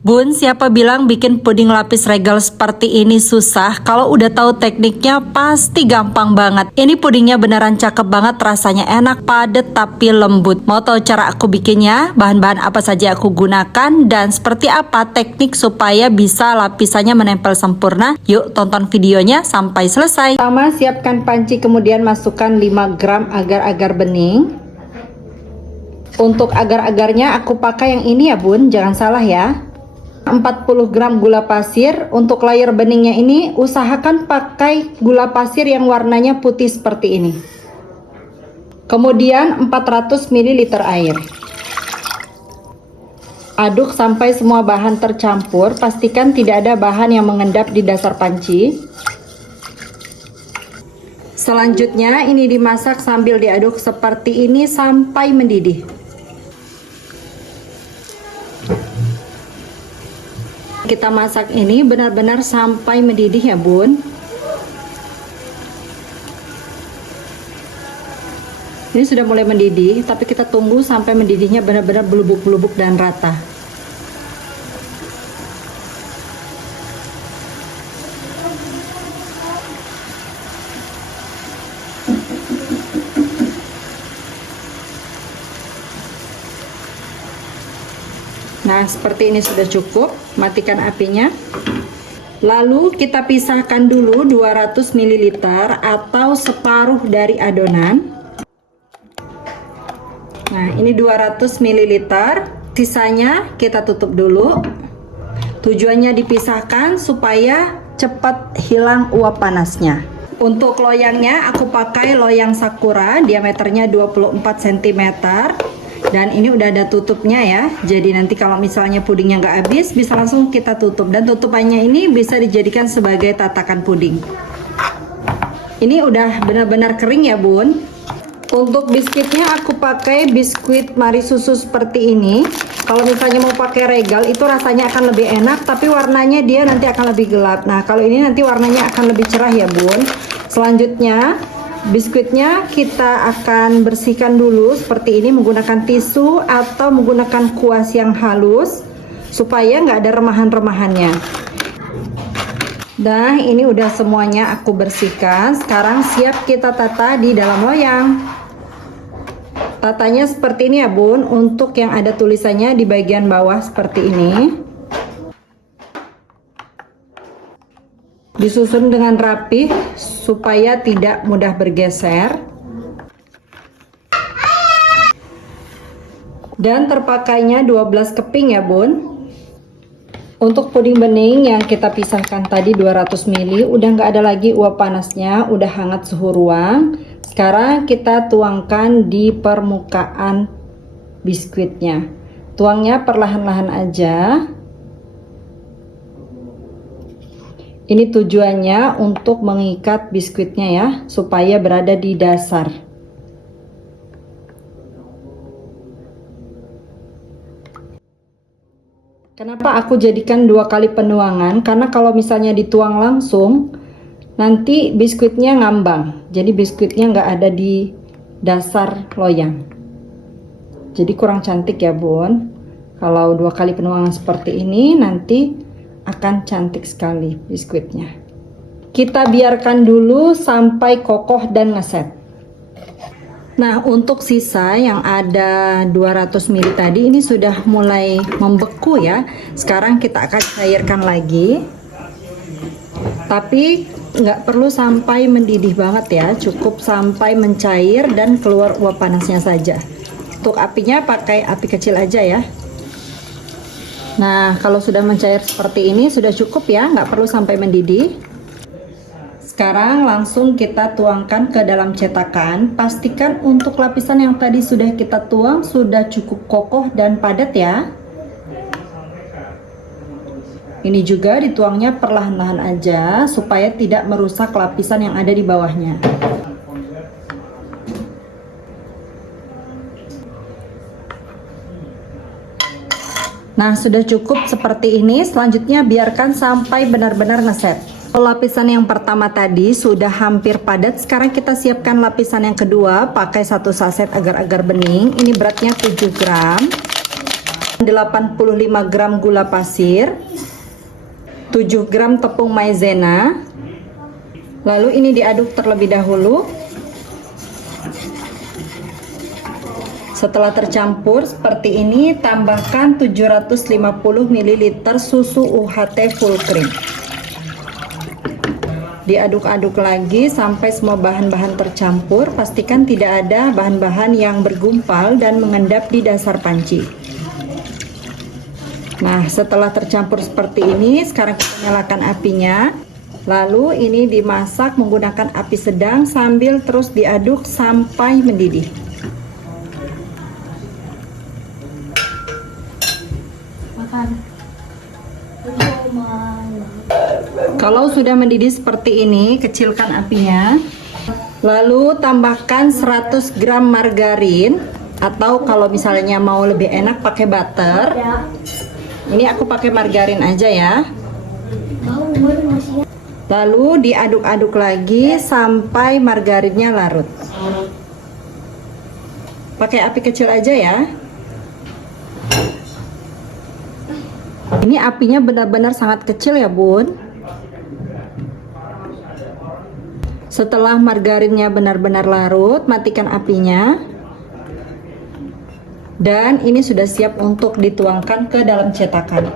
Bun, siapa bilang bikin puding lapis regal seperti ini susah? Kalau udah tahu tekniknya pasti gampang banget. Ini pudingnya beneran cakep banget, rasanya enak, padat tapi lembut. Mau tahu cara aku bikinnya? Bahan-bahan apa saja aku gunakan dan seperti apa teknik supaya bisa lapisannya menempel sempurna? Yuk tonton videonya sampai selesai. Pertama, siapkan panci, kemudian masukkan 5 gram agar-agar bening. Untuk agar-agarnya aku pakai yang ini ya Bun, jangan salah ya. 40 gram gula pasir. Untuk layer beningnya ini usahakan pakai gula pasir yang warnanya putih seperti ini. Kemudian 400 ml air. Aduk sampai semua bahan tercampur. Pastikan tidak ada bahan yang mengendap di dasar panci. Selanjutnya ini dimasak sambil diaduk seperti ini sampai mendidih. Kita masak ini benar-benar sampai mendidih ya Bun. Ini sudah mulai mendidih, tapi kita tunggu sampai mendidihnya benar-benar belubuk-belubuk dan rata. Nah, seperti ini sudah cukup. Matikan apinya. Lalu kita pisahkan dulu 200 ml atau separuh dari adonan. Nah, ini 200 ml. Sisanya kita tutup dulu. Tujuannya dipisahkan supaya cepat hilang uap panasnya. Untuk loyangnya aku pakai loyang Sakura, diameternya 24 cm. Dan ini udah ada tutupnya ya, jadi nanti kalau misalnya pudingnya nggak habis bisa langsung kita tutup, dan tutupannya ini bisa dijadikan sebagai tatakan puding. Ini udah benar-benar kering ya Bun. Untuk biskuitnya aku pakai biskuit Mari Susu seperti ini. Kalau misalnya mau pakai regal itu rasanya akan lebih enak, tapi warnanya dia nanti akan lebih gelap. Nah kalau ini nanti warnanya akan lebih cerah ya Bun. Selanjutnya biskuitnya kita akan bersihkan dulu seperti ini menggunakan tisu atau menggunakan kuas yang halus supaya nggak ada remahan-remahannya. Nah, ini udah semuanya aku bersihkan. Sekarang siap kita tata di dalam loyang. Tatanya seperti ini ya Bun, untuk yang ada tulisannya di bagian bawah seperti ini. Disusun dengan rapi supaya tidak mudah bergeser. Dan terpakainya 12 keping ya Bun. Untuk puding bening yang kita pisahkan tadi 200 ml udah nggak ada lagi uap panasnya, udah hangat suhu ruang. Sekarang kita tuangkan di permukaan biskuitnya. Tuangnya perlahan-lahan aja. Ini tujuannya untuk mengikat biskuitnya ya, supaya berada di dasar. Kenapa aku jadikan 2 kali penuangan? Karena kalau misalnya dituang langsung, nanti biskuitnya ngambang. Jadi biskuitnya nggak ada di dasar loyang. Jadi kurang cantik ya Bun. Kalau 2 kali penuangan seperti ini, nanti akan cantik sekali biskuitnya. Kita biarkan dulu sampai kokoh dan ngeset. Nah, untuk sisa yang ada 200 ml tadi ini sudah mulai membeku ya. Sekarang kita akan cairkan lagi. Tapi nggak perlu sampai mendidih banget ya, cukup sampai mencair dan keluar uap panasnya saja. Untuk apinya pakai api kecil aja ya. Nah, kalau sudah mencair seperti ini sudah cukup ya, nggak perlu sampai mendidih. Sekarang langsung kita tuangkan ke dalam cetakan. Pastikan untuk lapisan yang tadi sudah kita tuang sudah cukup kokoh dan padat ya. Ini juga dituangnya perlahan-lahan aja supaya tidak merusak lapisan yang ada di bawahnya. Nah, sudah cukup seperti ini. Selanjutnya biarkan sampai benar-benar ngeset. Lapisan yang pertama tadi sudah hampir padat. Sekarang kita siapkan lapisan yang kedua. Pakai 1 saset agar-agar bening. Ini beratnya 7 gram. 85 gram gula pasir, 7 gram tepung maizena. Lalu ini diaduk terlebih dahulu. Setelah tercampur seperti ini, tambahkan 750 ml susu UHT full cream. Diaduk-aduk lagi sampai semua bahan-bahan tercampur. Pastikan tidak ada bahan-bahan yang bergumpal dan mengendap di dasar panci. Nah, setelah tercampur seperti ini, sekarang kita nyalakan apinya. Lalu ini dimasak menggunakan api sedang sambil terus diaduk sampai mendidih. Kalau sudah mendidih seperti ini, kecilkan apinya. Lalu tambahkan 100 gram margarin, atau kalau misalnya mau lebih enak pakai butter. Ini aku pakai margarin aja ya. Lalu diaduk-aduk lagi sampai margarinnya larut. Pakai api kecil aja ya. Ini apinya benar-benar sangat kecil ya bun. Setelah margarinnya benar-benar larut, matikan apinya. Dan ini sudah siap untuk dituangkan ke dalam cetakan.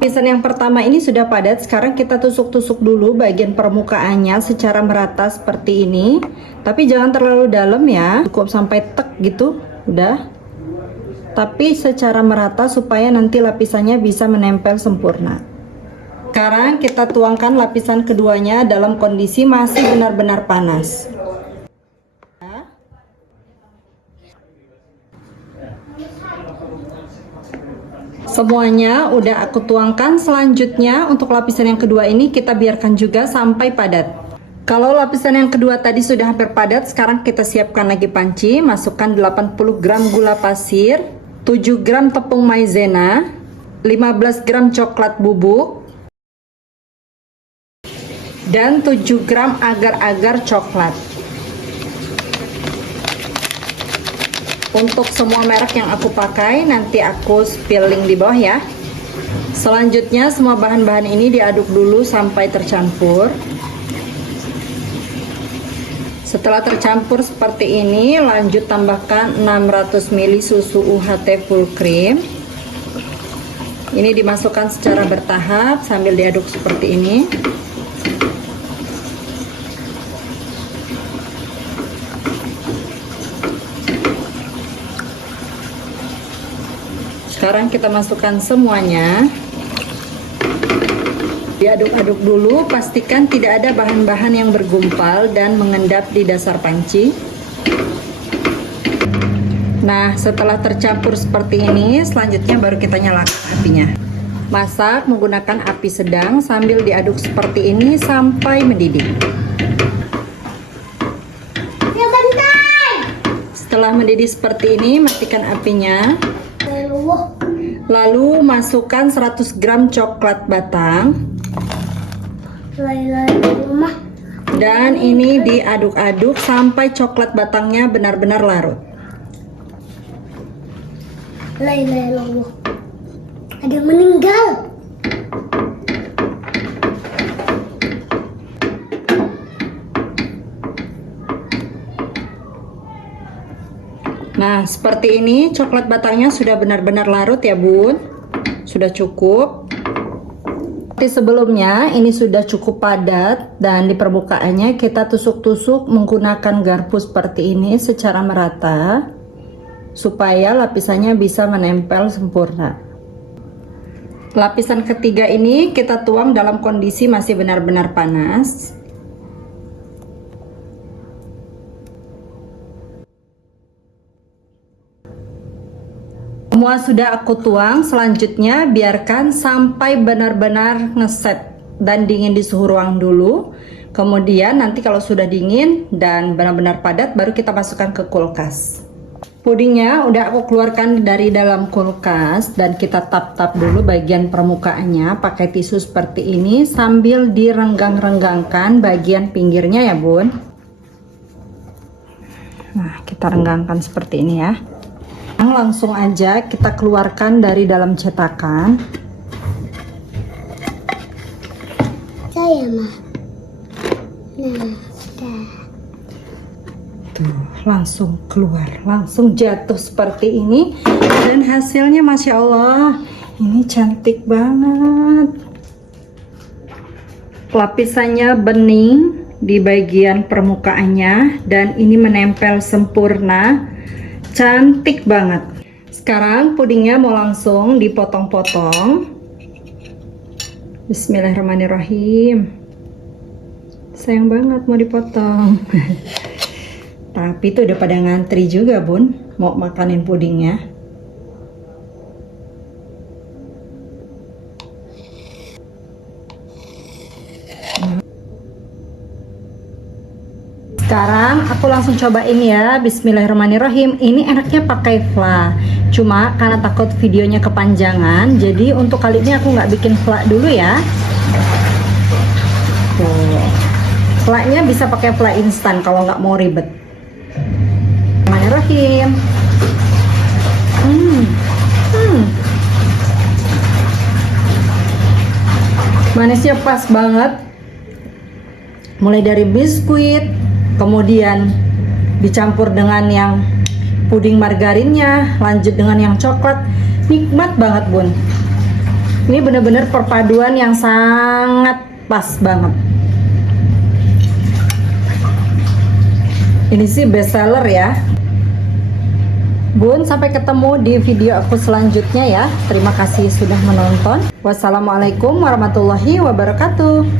Lapisan yang pertama ini sudah padat. Sekarang kita tusuk-tusuk dulu bagian permukaannya secara merata seperti ini. Tapi jangan terlalu dalam ya, cukup sampai tek gitu, udah. Tapi secara merata supaya nanti lapisannya bisa menempel sempurna. Sekarang kita tuangkan lapisan keduanya dalam kondisi masih benar-benar panas. Semuanya udah aku tuangkan. Selanjutnya untuk lapisan yang kedua ini kita biarkan juga sampai padat. Kalau lapisan yang kedua tadi sudah hampir padat, sekarang kita siapkan lagi panci. Masukkan 80 gram gula pasir, 7 gram tepung maizena, 15 gram coklat bubuk, dan 7 gram agar-agar coklat. Untuk semua merek yang aku pakai nanti aku spill link di bawah ya. Selanjutnya semua bahan-bahan ini diaduk dulu sampai tercampur. Setelah tercampur seperti ini, lanjut tambahkan 600 ml susu UHT full cream. Ini dimasukkan secara bertahap sambil diaduk seperti ini. Sekarang kita masukkan semuanya. Diaduk-aduk dulu, pastikan tidak ada bahan-bahan yang bergumpal dan mengendap di dasar panci. Nah, setelah tercampur seperti ini, selanjutnya baru kita nyalakan apinya. Masak menggunakan api sedang sambil diaduk seperti ini sampai mendidih. Setelah mendidih seperti ini, matikan apinya. Lalu masukkan 100 gram coklat batang. Dan ini diaduk-aduk sampai coklat batangnya benar-benar larut. Ada yang meninggal. Nah, seperti ini coklat batangnya sudah benar-benar larut ya bun. Sudah cukup. Seperti sebelumnya, ini sudah cukup padat dan di permukaannya kita tusuk-tusuk menggunakan garpu seperti ini secara merata supaya lapisannya bisa menempel sempurna. Lapisan ketiga ini kita tuang dalam kondisi masih benar-benar panas. Semua sudah aku tuang, selanjutnya biarkan sampai benar-benar ngeset dan dingin di suhu ruang dulu. Kemudian nanti kalau sudah dingin dan benar-benar padat baru kita masukkan ke kulkas. Pudingnya udah aku keluarkan dari dalam kulkas dan kita tap-tap dulu bagian permukaannya pakai tisu seperti ini sambil direnggang-renggangkan bagian pinggirnya ya bun. Nah, kita renggangkan seperti ini ya. Langsung aja kita keluarkan dari dalam cetakan. Saya mah. Nah, dah. Tuh, langsung keluar, langsung jatuh seperti ini. Dan hasilnya Masya Allah, ini cantik banget. Lapisannya bening di bagian permukaannya dan ini menempel sempurna. Cantik banget. Sekarang pudingnya mau langsung dipotong-potong. Bismillahirrahmanirrahim. Sayang banget mau dipotong. Tapi tuh udah pada ngantri juga bun, mau makanin pudingnya. Sekarang aku langsung cobain ya. Bismillahirrahmanirrahim. Ini enaknya pakai fla. Cuma karena takut videonya kepanjangan, jadi untuk kali ini aku nggak bikin fla dulu ya. Tuh, flanya bisa pakai fla instan kalau nggak mau ribet. Bismillahirrahmanirrahim. Manisnya pas banget. Mulai dari biskuit, kemudian dicampur dengan yang puding margarinnya, lanjut dengan yang coklat. Nikmat banget bun. Ini bener-bener perpaduan yang sangat pas banget. Ini sih best seller ya bun. Sampai ketemu di video aku selanjutnya ya. Terima kasih sudah menonton. Wassalamualaikum warahmatullahi wabarakatuh.